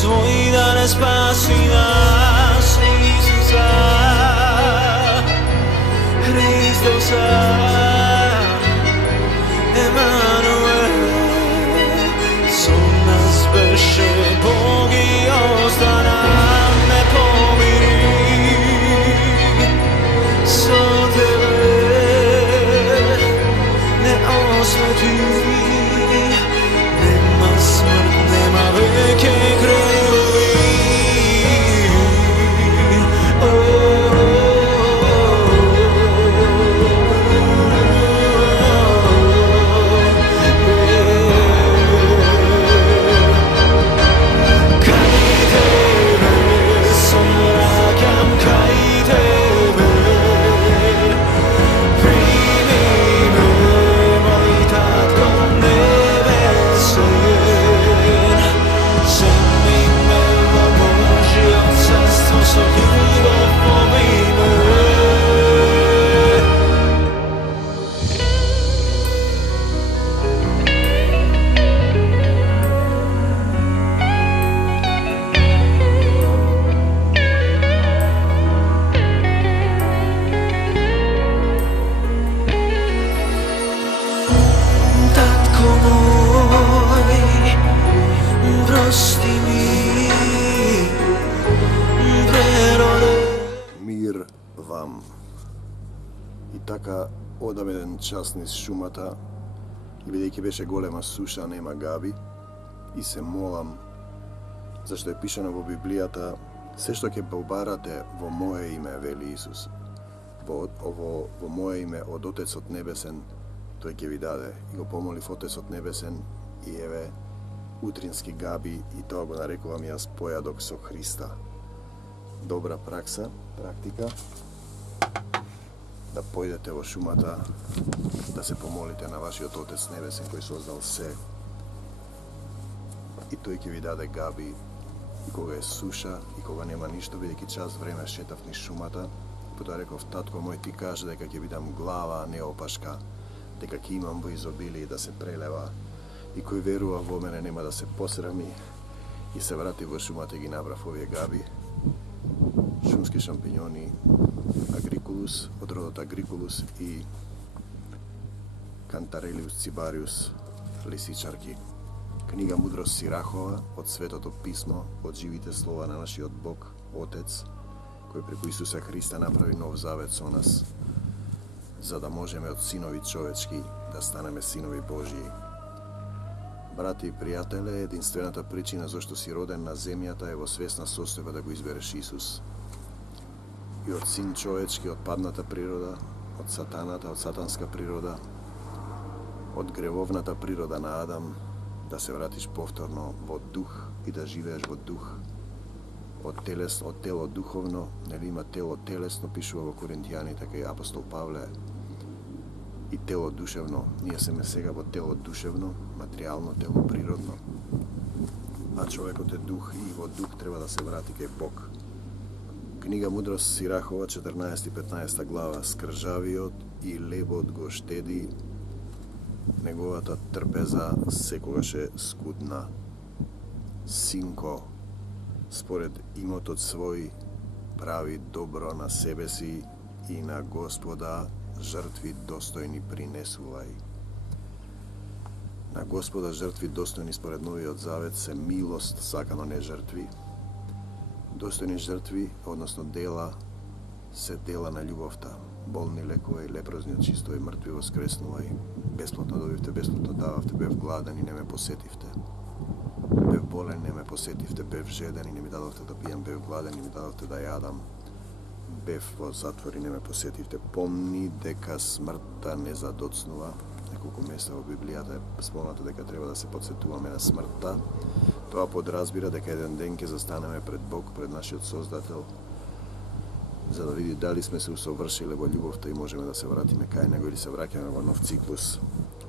svoj da ne spasi nas, Isusa, Hristosa, Emanuel, som nas beše Bog i ostana ne pomiri, so tebe ne osveti, nema smrt, nema veke krvi. Мир вам. И така одам еден час низ шумата, и бидејќи беше голема суша, нема габи, и се молам, зашто е пишано во Библијата, се што ќе побарате во мое име, вели Исус, во мое име од Отецот Небесен, тој ќе ви даде. И го помолив Отецот Небесен, и еве, утрински габи, и тоа го нарекувам јас појадок со Христа. Добра практика, да појдете во шумата, да се помолите на вашиот Отец Небесен кој создал се, и тој ќе ви даде габи, и кога е суша, и кога нема ништо, бидејќи час време шетав низ шумата, потоа реков, татко мој, ти кажа дека ќе бидам глава, а не опашка, дека ќе имам во изобилие да се прелева, и кој верува во мене нема да се посрами, и се врати во шумата и ги набрав овие габи, шумски шампиньони, агрикулус, од родот агрикулус и Кантарелиус цибариус, лисичарки. Книга Мудрост Сирахова од Светото Писмо, од живите слова на нашиот Бог, Отец, кој преку Исуса Христа направи нов завет со нас, за да можеме од синови човечки да станеме синови Божии. Брати и пријателе, единствената причина зашто си роден на земјата е во свесна состојба да го избереш Исус. И од син човечки, од падната природа, од сатаната, од сатанска природа, од гревовната природа на Адам, да се вратиш повторно во дух и да живееш во дух. Од тело духовно, нели има тело телесно, пишува во Коринтијани, така и апостол Павле, и тело душевно. Ние сме сега во тело душевно, материјално тело природно. А човекот е дух и во дух треба да се врати кај Бог. Книга Мудрост Сирахова, 14 и 15 глава. Скржавиот и лебот го штеди, неговата трпеза секогаш е скудна. Синко, според имотот свој, прави добро на себе си и на Господа жртви достојни принесувај. На Господа жртви достојни според Новиот Завет се милост сакано, не жртви. Достојни жртви, односно дела, се дела на љубовта. Болни лекувај, лепрозни очистувај, мртви воскреснувај. Бесплатно добивте, бесплатно дававте, бев гладен и не ме посетивте. Бев болен, не ме посетивте, бев жеден и не ми дадовте да пијам, бев гладен и ми дадовте да јадам. Бев во затвор и не ме посетивте. Помни дека смртта не задоцнува. Неколку места во Библијата е спомнато дека треба да се подсетуваме на смртта. Тоа подразбира дека еден ден ќе застанеме пред Бог, пред нашиот Создател, за да види дали сме се усовршиле во љубовта и можеме да се вратиме кај Него или се враќаме во нов циклус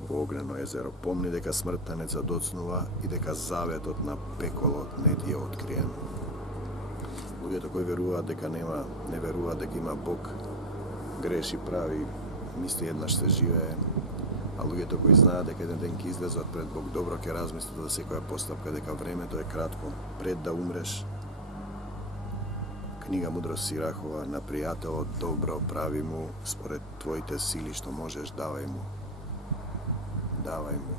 во огнено езеро. Помни дека смртта не задоцнува и дека заветот на пеколот не ти е откриен. Луѓето кои веруваат дека не веруваат дека има Бог, греши, прави, мисли еднаш се живее, А луѓето кои знаат дека еден ден ќе излезат пред Бог, добро ќе размислат за секоја постапка, дека времето е кратко, пред да умреш. Книга Мудрост Сирахова, на пријателот добро прави му, според твоите сили што можеш, давај му. Давај му.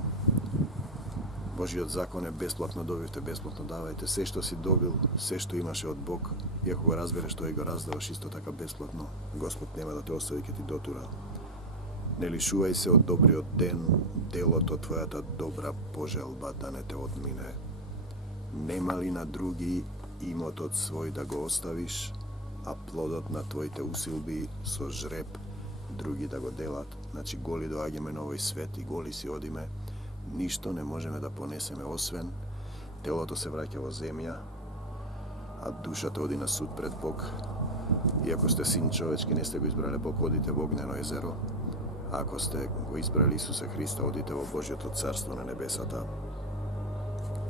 Божиот закон е бесплатно добивте, бесплатно давајте. Се што си добил, се што имаше од Бог, и ако го разбереш тој го раздаваш исто така бесплатно, Господ нема да те остави, ќе ти дотура. Не лишувај се од добриот ден, делото твојата добра пожелба да не те одмине. Нема ли на други имотот свој да го оставиш, а плодот на твоите усилби со жреб други да го делат? Значи голи доаѓаме на овој свет и голи си одиме, ништо не можеме да понесеме освен телото се враќа во земја, а душата оди на суд пред Бог. И ако сте син човечки, не сте го избрале Бог, одите во огнено езеро. Ако сте го избрали Исуса Христа, одите во Божјото царство на небесата.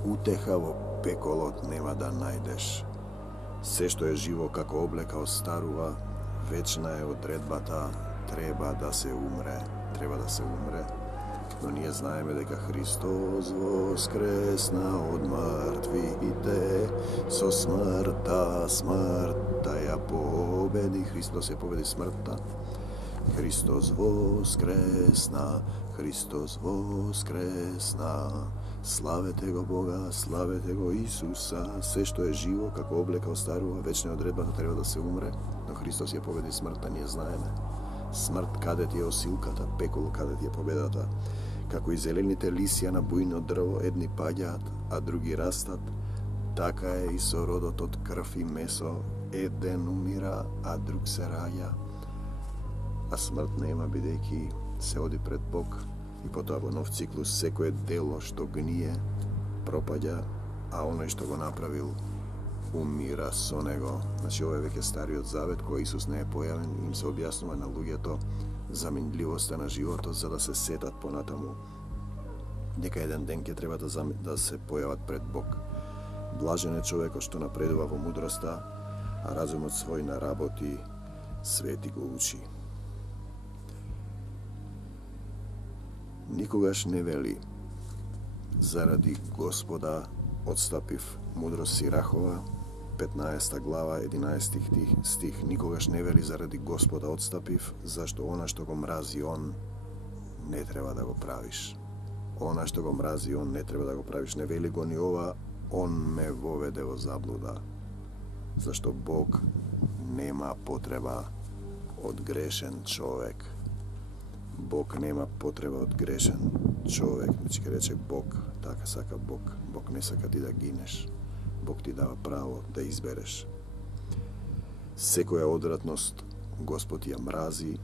Утеха во пеколот нема да најдеш. Се што е живо како облека остарува, вечна е одредбата, треба да се умре. Треба да се умре. Но ние знаеме дека Христос воскресна од мртвите, со смртта ја победи. Христос ја победи смртта. Христос воскресна, Христос воскресна. Славете го Бога, славете го Исуса. Се што е живо како облека остарува, вечна е одредбата, треба да се умре. Но Христос ја победи смртта, ние знаеме. Смрт каде ти е осилката, пекол каде ти е победата. Како и зелените лисја на бујно дрво, едни паѓаат, а други растат, така е и со родот од крв и месо, еден умира, а друг се раѓа. А смрт нема, бидејќи се оди пред Бог, и потоа во нов циклус секое дело што гние пропаѓа, а оној што го направил умира со него. Значи ова е веќе Стариот Завет, кој Исус не е појавен, им се објаснува на луѓето заменливоста на животот, за да се сетат понатаму дека еден ден ќе треба да се појават пред Бог. Блажен е човекот што напредува во мудроста, а разумот свој на работи свети го учи. Никогаш не вели: заради Господа отстапив. Мудрост Сирахова, 15 глава, 11 стих. Никогаш не вели заради Господа отстапив, зашто она што го мрази Он не треба да го правиш. Она што го мрази Он не треба да го правиш. Не вели го ни ова: Он ме воведе во заблуда. Зашто Бог нема потреба од грешен човек. Бог нема потреба од грешен човек. Значи ке рече Бог, така сака Бог. Бог не сака ти да гинеш. Бог ти дава право да избереш. Секоја одвратност Господ ја мрази.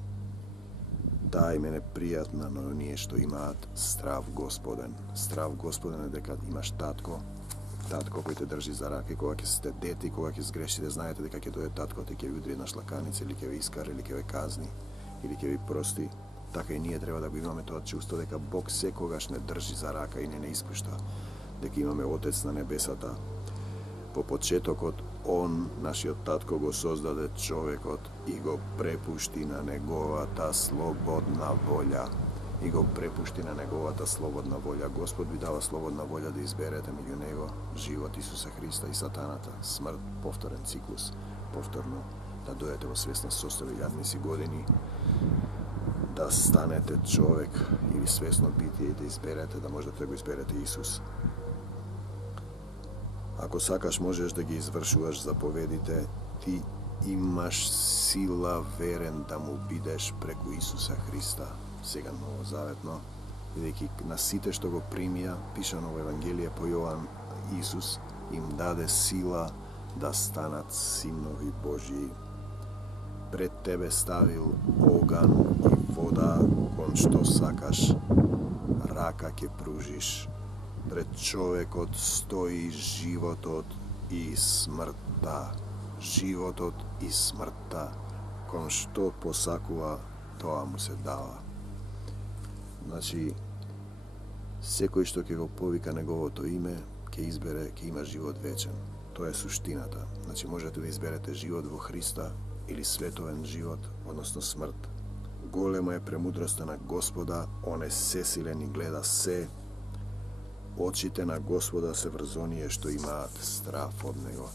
Таа им е непријатна, но оние што имаат страв Господен. Страв Господен е дека имаш татко кој те држи за рака, и кога ќе сте дети, кога ќе сгрешите, знаете дека ќе дојде таткото и ќе ви удри на шлаканица, или ќе ви искара, или ќе ви казни, или ќе ви прости. Така и ние треба да го имаме тоа чувство дека Бог секогаш не држи за рака и не испушта, дека имаме Отец на небесата. По почетокот Он, нашиот татко, го создаде човекот и го препушти на неговата слободна волја. И го препушти на неговата слободна волја. Господ ви дава слободна волја да изберете меѓу него живот, Исуса Христа и сатаната, смрт, повторен циклус, повторно да дојдете во свесна состојба, јадни си години, да станете човек или свесно битие и да изберете, да можете да го изберете Исус. Ако сакаш, можеш да ги извршуваш заповедите, ти имаш сила верен да му бидеш преку Исуса Христа. Сега новозаветно, бидејќи на сите што го примија, пишано во Евангелие по Јован, Исус им даде сила да станат синови Божии. Пред тебе ставил оган и вода, кон што сакаш рака ќе пружиш. Пред човекот стои животот и смртта. Животот и смртта. Кон што посакува, тоа му се дава. Значи, секој што ќе го повика неговото име, ќе избере, ќе има живот вечен. Тоа е суштината. Значи, можете да изберете живот во Христа или световен живот, односно смрт. Голема е премудроста на Господа, он е сесилен и гледа се. Очите на Господа се врз оние што имаат страф од Него.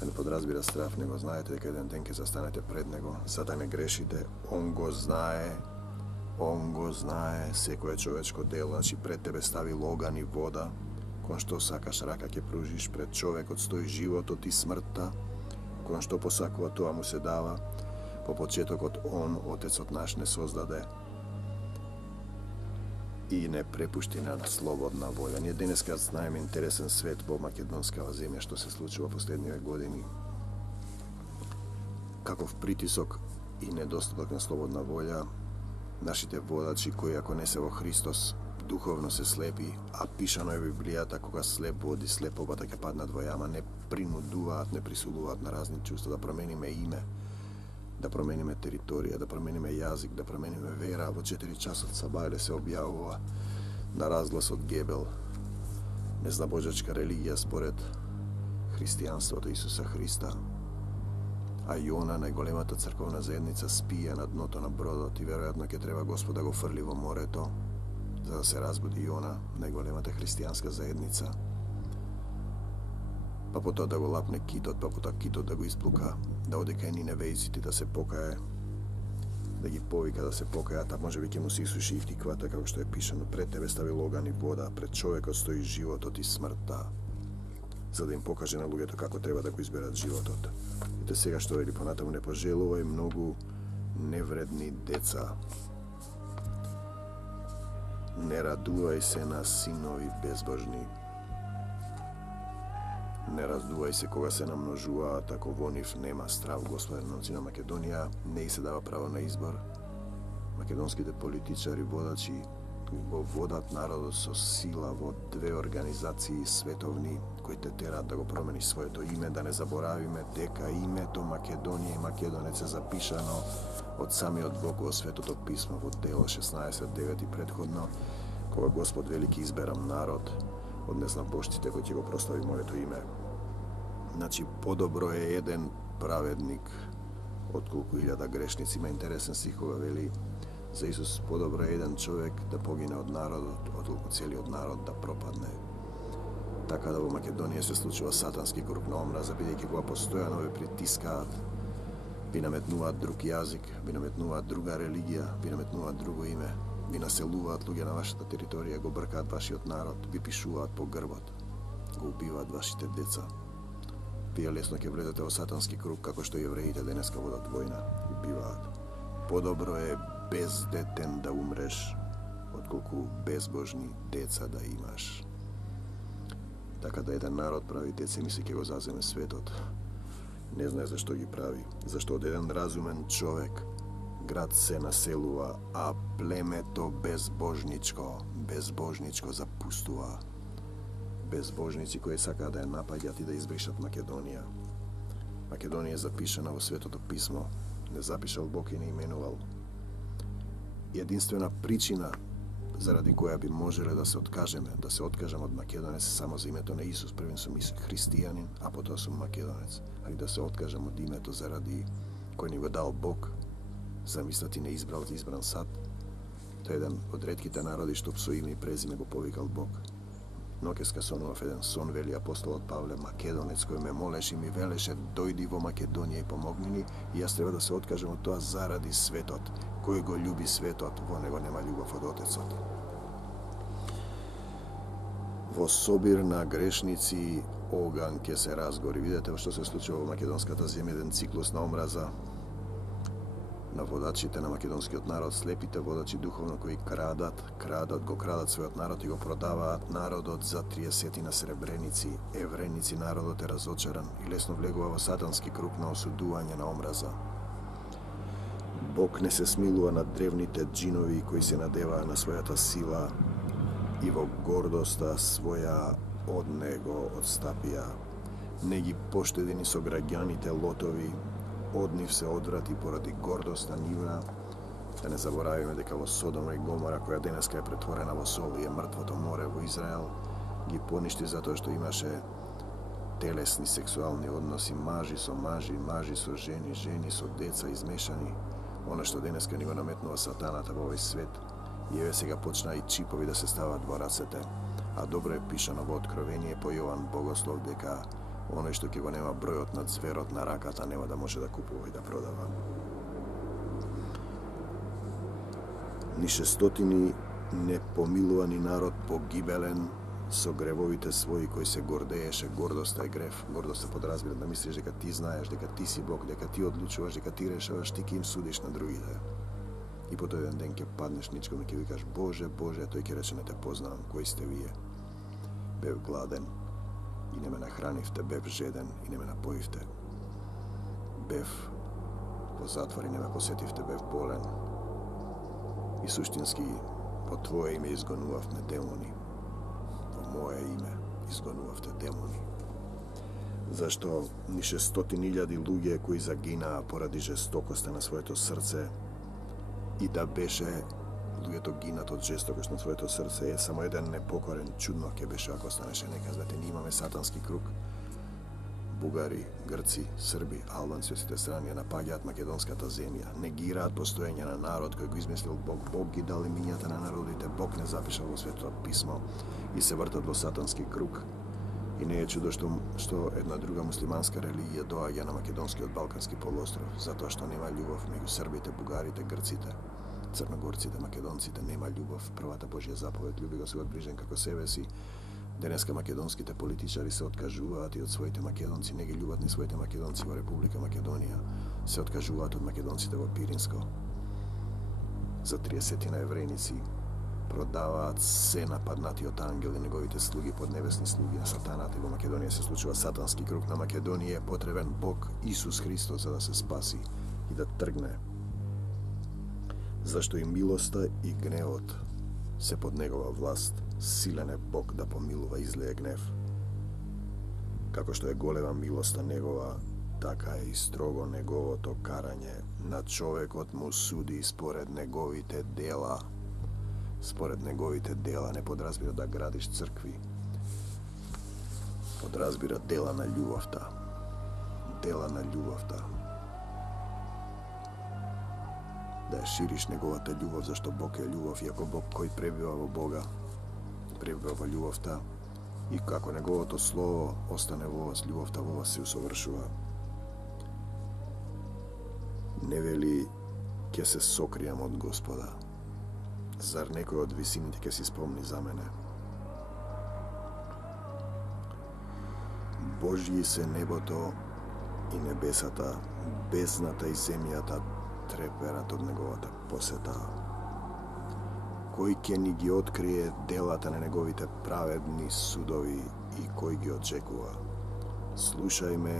Да не подразбира страф, него знаете дека еден ден ќе застанете пред Него, за да не грешите. Он го знае, секое човечко дело, значи пред тебе стави оган и вода, кон што сакаш рака ќе пружиш, пред човекот стои животот и смртта, кон што посакува тоа му се дава. По почетокот он, Отецот наш, не создаде и не препушти на слободна волја. Ние денеска знаеме интересен свет во македонскава земја што се случува последниве години. Каков притисок и недостаток на слободна волја, нашите водачи кои ако не се во Христос, духовно се слепи, а пишано е Библијата, кога слеп води слеповата ќе паднат во јама, не принудуваат, не присилуваат на разни чувства да промениме име, да промениме територија, да промениме јазик, да промениме вера. Во 4 часот сабајле се објавува на разглас од Гебел незнабожачка религија според христијанството Исуса Христа. А Јона, најголемата црковна заедница, спија на дното на бродот и веројатно ќе треба Господ да го фрли во морето, за да се разбуди Јона, најголемата христијанска заедница. Па потоа да го лапне китот, па потоа китот да го исплука, да оде кај ниневејците да се покае, да ги повика да се покајат, а можеби ќе му се исуши ифтиквата, како што е пишано, пред тебе стави оган и вода, пред човекот стои животот и смртта, за да им покаже на луѓето како треба да го изберат животот. Ете сега што вели понатаму: не пожелувај многу невредни деца, не радувај се на синови безбожни, не раздувај се кога се намножуваат, ако во нив нема страв Господен. На Македонија не и се дава право на избор. Македонските политичари, водачи го водат народот со сила во 2 организации световни кои те терат да го промени своето име. Да не заборавиме дека името Македонија и Македонец е запишано од самиот Бог во Светото писмо во Дело 16:9 и предходно, кога Господ вели: ќе изберам народ од незнабожците кој ќе го прослави моето име. Значи, подобро е еден праведник отколку 1000 грешници. Има интересен стих кога вели за Исус: подобро е еден човек да погине од народот, отколку целиот народ да пропадне. Така да во Македонија се случува сатански круг на омраза, бидејќи кога постојано ве притискаат, ви наметнуваат друг јазик, ви наметнуваат друга религија, ви наметнуваат друго име, ви населуваат луѓе на вашата територија, го бркаат вашиот народ, ви пишуваат по грбот, го убиваат вашите деца. Вие лесно ќе влезете во сатански круг, како што јевреите денеска водат војна, убиваат. Подобро е бездетен да умреш, отколку безбожни деца да имаш. Така да еден народ прави деца и мисли ќе го заземе светот. Не знае зашто ги прави. Зашто од еден разумен човек град се населува, а племето безбожничко запустува. Безбожници кои сакаат да ја напаѓат и да избришат Македонија. Македонија е запишана во Светото писмо. Не запишал Бог и не именувал. Единствена причина заради која би можеле да се откажеме од Македонец само за името на Исус. Првен сум христијанин, а потоа сум македонец. Али да се откажем од името заради кој ни го дал Бог, замисла ти не избрал за избран сад. Тој е еден од ретките народи што со име и презиме го повикал Бог. Ноќеска сонував еден сон, вели апостолот Павле, македонец, кој ме молеше и ми велеше: дојди во Македонија и помогни ни, и јас треба да се откажем од тоа заради светот. Кој го љуби светот, во него нема љубов од Отецот. Во собир на грешници оган ќе се разгори. Видете што се случува во македонската земја, еден циклус на омраза на водачите на македонскиот народ, слепите водачи духовно кои крадат својот народ и го продаваат народот за 30 на сребреници, евреници. Народот е разочаран и лесно влегува во сатански круг на осудување на омраза. Бог не се смилува над древните джинови кои се надеваа на својата сила и во гордоста своја од него одстапија. Не ги поштеди ни со граѓаните Лотови, од нив се одврати поради гордоста нивна. Да не заборавиме дека во Содома и Гомора, која денеска е претворена во сол и е мртвото море во Израел, ги поништи затоа што имаше телесни сексуални односи, мажи со мажи, мажи со жени, жени со деца измешани. Оно што денеска ни го наметнува сатаната во овој свет, и еве сега почна и чипови да се стават во рацете. А добро е пишано во Откровение по Јован Богослов дека оној што ќе го нема бројот на зверот на раката нема да може да купува и да продава. Ни 600 непомилувани народ погибелен со гревовите своји кои се гордееше. Гордоста е грев. Гордоста подразбира да мислиш дека ти знаеш, дека ти си Бог, дека ти одлучуваш, дека ти решаваш, ти ќе им судиш на другите. И по тој еден ден ќе паднеш ничком и ќе викаш Боже, Боже, тој ќе рече не те познавам, кои сте вие? Бев гладен и не ме нахранивте, бев жеден и не ме напоивте. Бев во затвор и не ме посетивте, бев болен. И суштински по Твое име изгонувавме демони. Во Мое име изгонувавте демони. Зашто ни 600.000 луѓе кои загинаа поради жестокоста на своето срце и да беше луѓето гинат од жестокост на своето срце, е само еден непокорен, чудно ќе беше ако останеше нека. Знаете, ние имаме сатански круг. Бугари, грци, срби, албанци од сите страни ја напаѓаат македонската земја. Негираат постоење на народ кој го измислил Бог. Бог ги дал имињата на народите, Бог не запишал во Светото писмо и се вртат во сатански круг. И не е чудо што една друга муслиманска религија доаѓа на македонскиот балкански полуостров, затоа што нема љубов меѓу србите, бугарите, грците, црногорците, македонците. Нема љубов. Првата Божја заповед, љуби го својот ближен како себе си. Денеска македонските политичари се откажуваат и од своите македонци, не ги љубат ни своите македонци во Република Македонија. Се откажуваат од македонците во Пиринско. За 30 на еврејници продаваат се нападнатиот ангел и неговите слуги, поднебесни слуги на сатаната, и во Македонија се случува сатански круг. На Македонија е потребен Бог Исус Христос за да се спаси и да тргне. Зашто и милоста и гневот се под негова власт. Силен е Бог да помилува и излее гнев. Како што е голема милоста негова, така е и строго неговото карање. На човекот му суди според неговите дела. Според неговите дела не подразбира да градиш цркви. Подразбира дела на љубовта. Дела на љубовта. Да ја шириш неговата љубов, зашто Бог е љубов, и ако Бог кој пребива во Бога, пребива во љубовта, и како неговото слово остане во вас, љубовта во вас се усовршува. Не вели ќе се сокријам од Господа. Зар некој од висините ќе си спомни за мене? Божји се небото и небесата, бездната и земјата треперат од неговата посета. Кој ќе ни ги открие делата на неговите праведни судови и кој ги очекува? Слушај ме,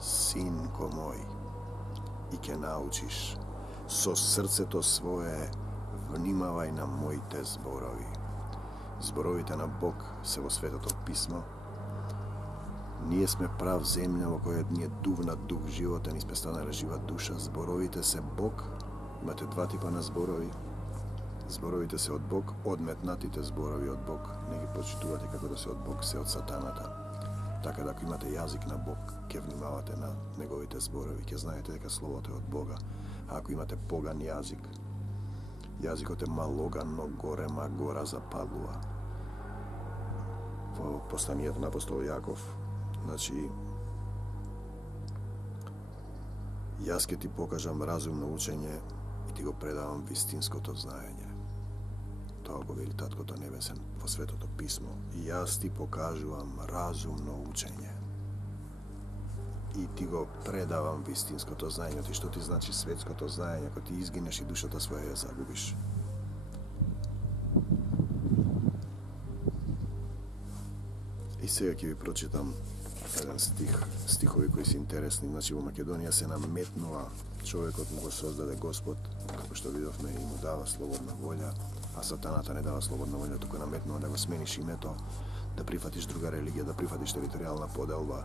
синко мој, и ќе научиш. Со срцето свое внимавај на моите зборови. Зборовите на Бог се во Светото писмо. Ние сме прав земја во која ни е дувна дух животен и спестанала жива душа. Зборовите се Бог. Имате два типа на зборови. Зборовите се од Бог, одметнатите зборови од Бог. Не ги почитувате како да се од Бог, се од сатаната. Така да ако имате јазик на Бог, ќе внимавате на неговите зборови, ќе знаете дека словото е од Бога. А ако имате поган јазик, јазикот е малоган, но голема гора запалува. Во посланието на апостол Јаков, значи, јас ќе ти покажам разумно учење и ти го предавам вистинското знаење. Тоа го вели Таткото Небесен во Светото писмо. И јас ти покажувам разумно учење. И ти го предавам вистинското знаење. Ти што ти значи светското знаење, ако ти изгинеш и душата своја ја загубиш? И сега ќе ви прочитам еден стихови кои се интересни. Значи во Македонија се наметнува, човекот му го создаде Господ, како што видовме, и му дава слободна волја, а сатаната не дава слободна волја, туку наметнува да го смениш името, да прифатиш друга религија, да прифатиш територијална поделба,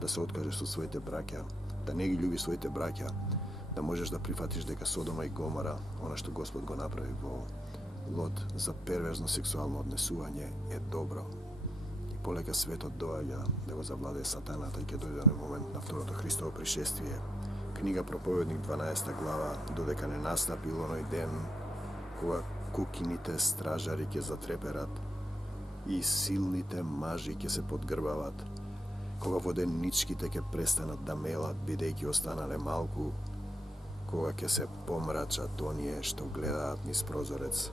да се откажеш со своите браќа, да не ги љубиш своите браќа, да можеш да прифатиш дека Содома и Гомора, она што Господ го направи во Лот за перверзно сексуално однесување, е добро. Полека светот доаѓа да го завладее сатаната и ќе дојде на момент на второто Христово пришествие, Книга Проповедник 12 глава, додека не настапил оној ден, кога кукините стражари ќе затреперат и силните мажи ќе се подгрбават, кога воденичките ќе престанат да мелат, бидејќи останале малку, кога ќе се помрачат оние што гледаат низ прозорец,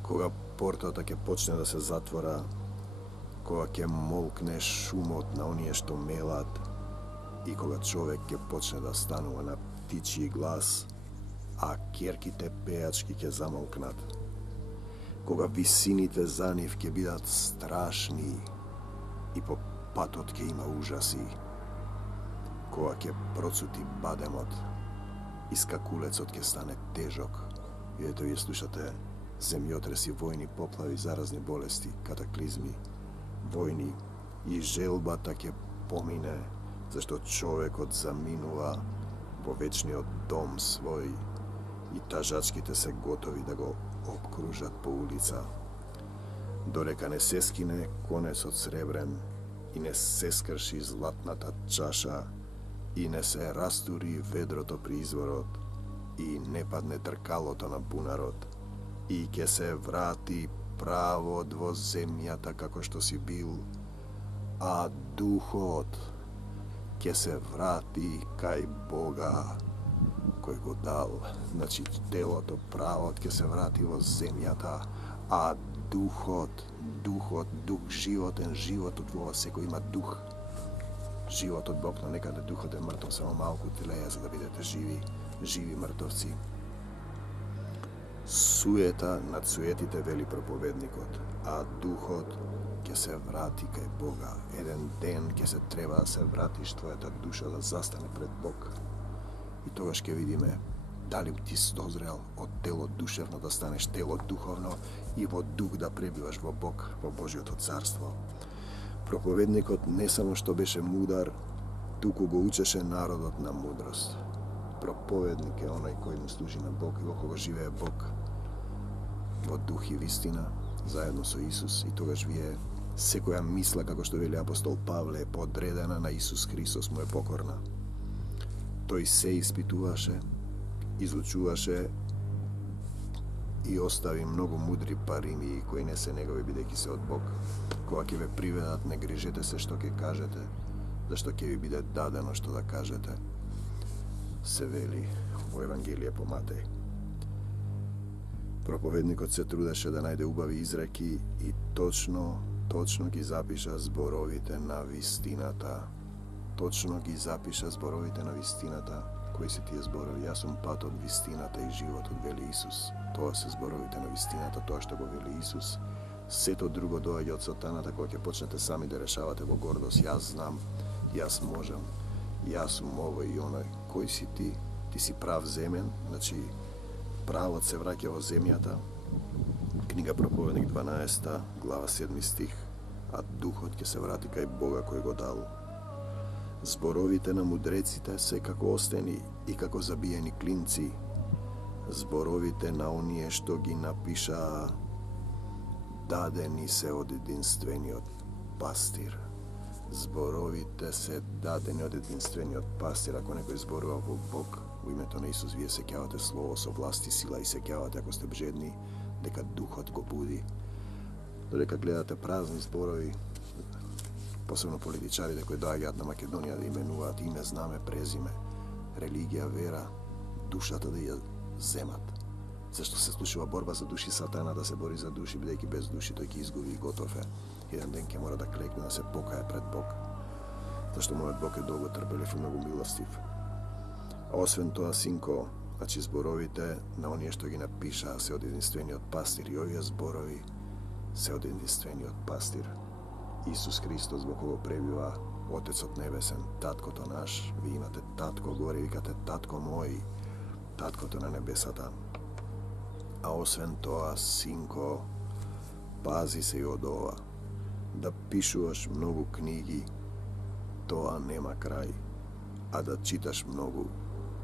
кога портата ќе почне да се затвора, кога ќе молкне шумот на оние што мелат и кога човек ќе почне да станува на птичји глас, а керките пејачки ќе замолкнат, кога висините за нив ќе бидат страшни и по патот ќе има ужаси, кога ќе процути бадемот и скакулецот ќе стане тежок. И ето вие слушате земјотреси, војни, поплави, заразни болести, катаклизми, војни, и желбата ќе помине, зашто човекот заминува во вечниот дом свој и тажачките се готови да го обкружат по улица. Дорека не се скине конецот сребрен и не се скрши златната чаша и не се растури ведрото при изворот и не падне тркалото на бунарот и ќе се врати правот во земјата како што си бил, а духот ќе се врати кај Бога кој го дал. Значи телото, правот ќе се врати во земјата, а духот, дух, животен, животот во вас секој има дух. Животот Бог, но некаде духот е мртов, само малку телеја за да бидете живи мртовци. Суета над суетите, вели проповедникот, а духот ќе се врати кај Бога. Еден ден ќе се треба да се вратиш твојата душа да застане пред Бог. И тогаш ќе видиме дали ти си дозрел од тело душевно да станеш тело духовно и во дух да пребиваш во Бог, во Божјото царство. Проповедникот не само што беше мудар, туку го учеше народот на мудрост. Проповедник е оној кој му служи на Бог и во кого живее Бог во дух и вистина, заедно со Исус. И тогаш вие секоја мисла, како што вели апостол Павле, е подредена на Исус Христос, му е покорна. Тој се испитуваше, изучуваше и остави многу мудри парими кои не се негови, бидејќи се од Бог. Кога ќе ве приведат, не грижете се што ќе кажете, зашто ќе ви биде дадено што да кажете, се вели во Евангелие по Матеј. Проповедникот се трудеше да најде убави изреки и точно ги запиша зборовите на вистината. Точно ги запиша зборовите на вистината. Кои се тие зборови? Јас сум патот, вистината и животот, вели Исус. Тоа се зборовите на вистината, тоа што го вели Исус. Сето друго доаѓа од сатаната, кога ќе почнете сами да решавате во гордост. Јас знам, јас можам, јас сум овој и оној. Кој си ти? Ти си прав земен, значи правот се враќа во земјата. Книга Проповедник 12 глава 7 стих. А духот ќе се врати кај Бога кој го дал. Зборовите на мудреците се како остени и како забиени клинци. Зборовите на оние што ги напишаа дадени се од единствениот пастир. Зборовите се дадени од единствениот пастир. Ако некој зборува во Бог, во името на Исус, вие сеќавате слово со власт и сила и сеќавате, ако сте бжедни, дека духот го буди. Додека гледате празни зборови, посебно политичарите кои доаѓаат на Македонија да именуваат име, знаме, презиме, религија, вера, душата да ја земат. Зашто се случува борба за души, сатана да се бори за души, бидејќи без души тој ќе изгуби и готов е. Еден ден ќе мора да клекне, да се покае пред Бог. Зашто мојот Бог е долго трпелив и многу милостив. А освен тоа, синко, значи зборовите на оние што ги напишаа се од единствениот пастир и овие зборови се од единствениот пастир. Исус Христос, во кого пребива Отецот Небесен, Таткото наш. Ви имате Татко горе, викате Татко мој, Таткото на небесата. А освен тоа, синко, пази се и од ова. Да пишуваш многу книги, тоа нема крај, а да читаш многу,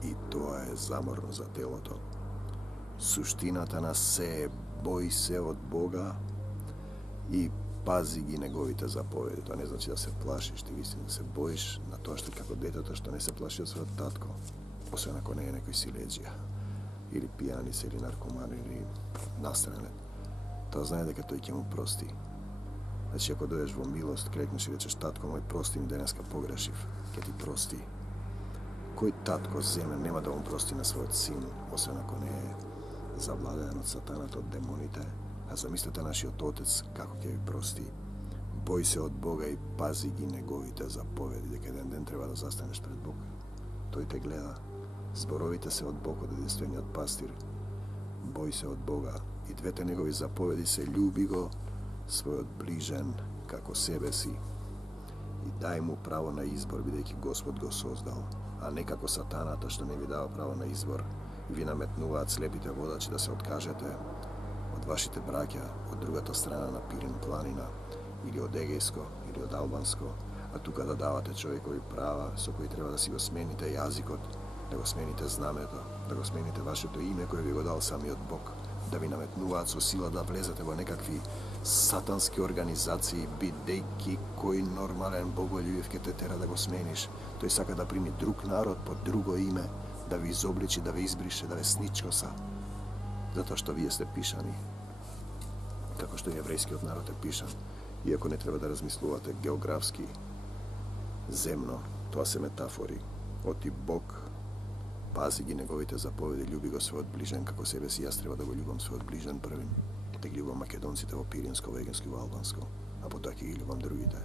и тоа е заморно за телото. Суштината на се е бој се од Бога и pazi ги неговите заповеди. Тоа не значи да се плашиш, ти вистина да се боиш на тоа што како детето што не се плаши од својот татко, освен ако не е некој силеđија, или пијаница, или наркоман, или настрелен. Тоа знае дека тој ќе му прости. Значи, ако дојдеш во милост, крекнеш и речеш, татко мој, прости ми, денеска погрешив, ќе ти прости. Кој татко земен нема да му прости на својот син, освен ако не е завладен од сатаната, од демоните? А замислете нашиот Отец како ќе ви прости. Бој се од Бога и пази ги неговите заповеди, дека еден ден треба да застанеш пред Бог. Тој те гледа. Зборовите се од Бог, од единствениот пастир. Бој се од Бога. И двете негови заповеди се љуби го својот ближен како себе си. И дај му право на избор, бидејќи Господ го создал, а не како сатаната што не ви дава право на избор и ви наметнуваат слепите водачи да се откажете од вашите браќа од другата страна на Пирин планина, или од Егејско, или од Албанско, а тука да давате човекови права со кои треба да си го смените јазикот, да го смените знамето, да го смените вашето име кое ви го дал самиот Бог, да ви наметнуваат со сила да влезете во некакви сатански организации, бидејќи кој нормален боголюбив ќе те тера да го смениш. Тој сака да прими друг народ под друго име, да ви изобличи, да ви избрише, да ве сничкоса, затоа што вие сте пишани, како што и еврејскиот народ е пишан. Иако не треба да размислувате географски, земно, тоа се метафори. Оти Бог, пази ги неговите заповеди, љуби го својот ближен како себе си, јас треба да го љубам својот ближен првин. Да ги љубам македонците во Пиринско, во Егенско и во Албанско, а потоа ќе ги љубам другите.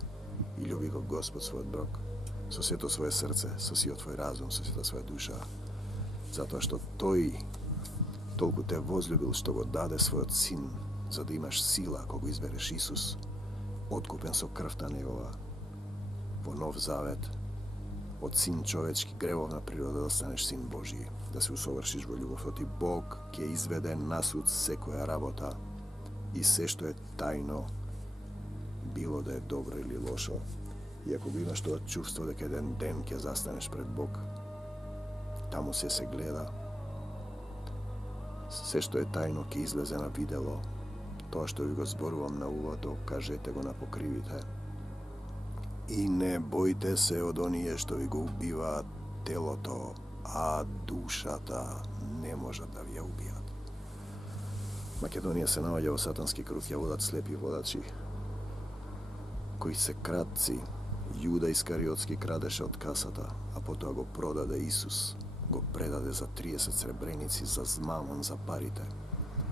И љуби го Господ својот Бог, со сето своје срце, со сиот твој разум, со сета своја душа. Затоа што тој толку те возлюбил што го даде својот син, за да имаш сила кога го избереш Исус, откупен со крвта негова, во нов завет, од син човечки, гревовна природа, да станеш син Божи, да се усовршиш во љубов. Оти Бог ќе изведе на суд секоја работа и се што е тајно, било да е добро или лошо. И ако го имаш тоа чувство дека еден ден ќе застанеш пред Бог, таму се гледа. Се што е тајно ќе излезе на видело. Тоа што ви го зборувам на уводо, кажете го на покривите. И не бојте се од оние што ви го убиваат телото, а душата не можат да ви ја убијат. Македонија се наоѓа во сатански круг, ја водат слепи водачи, кои се кратци. Јуда Искариотски крадеше од касата, а потоа го продаде Исус, го предаде за 30 сребреници, за мамон, за парите.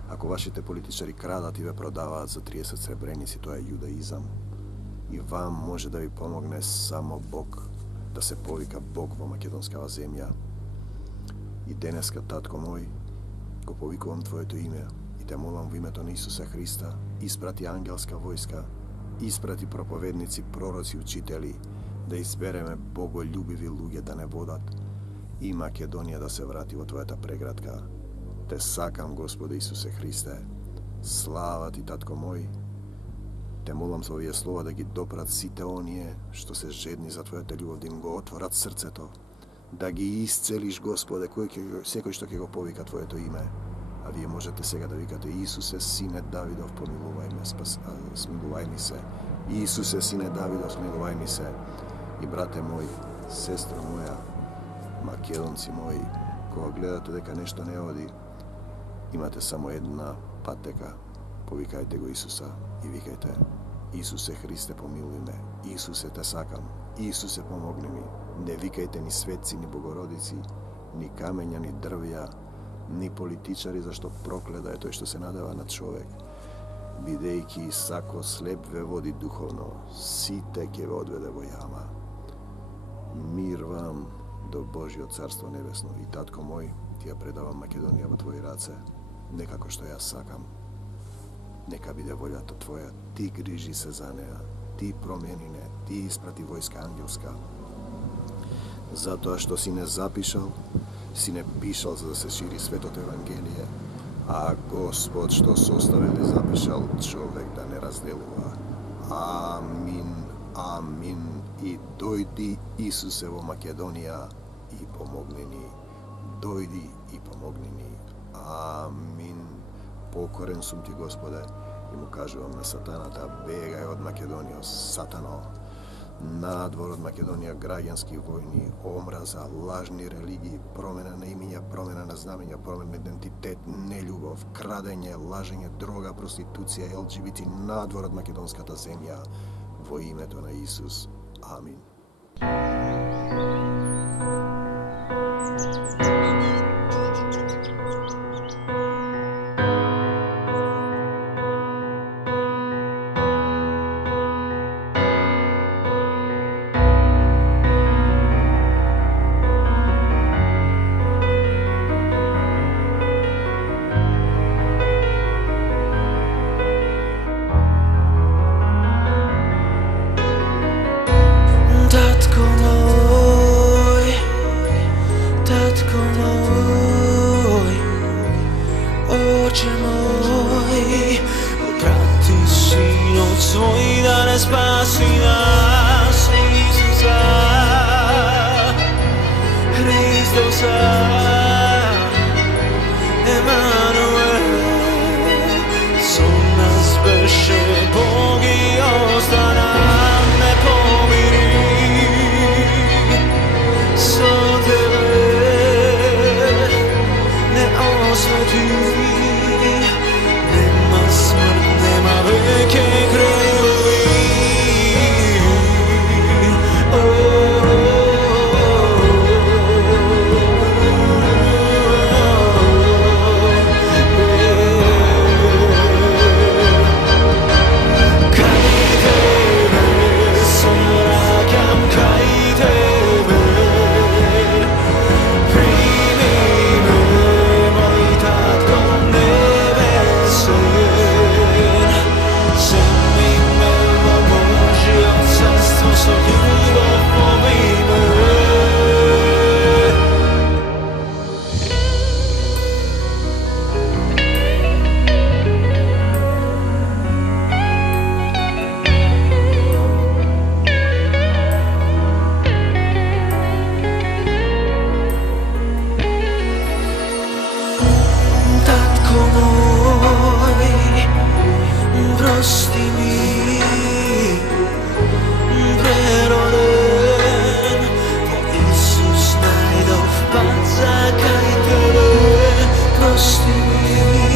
Ако вашите политичари крадат и ве продаваат за 30 сребреници, тоа е јудаизам. И вам може да ви помогне само Бог, да се повика Бог во македонскава земја. И денеска, татко мој, го повикувам Твоето име и те молам во името на Исуса Христа, испрати ангелска војска, испрати проповедници, пророци, учители, да избереме боголюбиви луѓе да не водат и Македонија да се врати во Твојата преградка. Те сакам, Господе Исусе Христе. Слава Ти, татко мој. Те молам за овие слова да ги допрат сите оние што се жедни за Твојата љубов, да им го отворат срцето, да ги исцелиш, Господе, секој што ќе го повика Твоето име. А вие можете сега да викате: Исусе, сине Давидов, помилувај ме, смилувај ми се. Исусе, сине Давидов, смилувај ми се. И брате мој, сестро моја, македонци мои, кога гледате дека нешто не оди, имате само една патека. Повикајте го Исуса и викајте: Исусе Христе, помилуј ме. Исусе, те сакам. Исусе, помогни ми. Не викајте ни светци, ни богородици, ни камења, ни дрвја, ни политичари, зашто прокледа е тој што се надева на човек. Бидејќи сако слеп ве води духовно, сите ќе ве одведе во јама. Мир вам до Божјо царство небесно. И татко мој, ти ја предавам Македонија во твои раце, не како што јас сакам. Нека биде волјата Твоја, Ти грижи се за неа, Ти промени не, Ти испрати војска ангелска. Затоа што си не запишал, си не пишал за да се шири светото Евангелие, а Господ што составил и запишал човек да не разделува. Амин, амин. И дојди, Исусе, во Македонија и помогни ни. Дојди и помогни ни. Амин. Покорен сум Ти, Господе, I mu kažu vam na satanata, begaj od Makedonije, satano. Nadvor od Makedonija, građanski vojni, omraza, lažni religiji, promjena na imenja, promjena na znamenja, promjena identitet, neljubov, kradenje, laženje, droga, prostitucija, LGBT, nadvor od makedonskата zemlja. Во името на Исус. Амин. Tatko moj, oče moj, oprati sinoć svoj da ne spasi nas, Isusa, Hristosa, Emanuel, som nas beše Bog i ostana ne pomiri, so tebe osveti, nema smrt, nema veke krivi. Kaj tebe sam vraćam, kaj tebe primi me. Tatko moj, prosti mi, preroden, po Isus najdov pad za kaj tebe, prosti mi.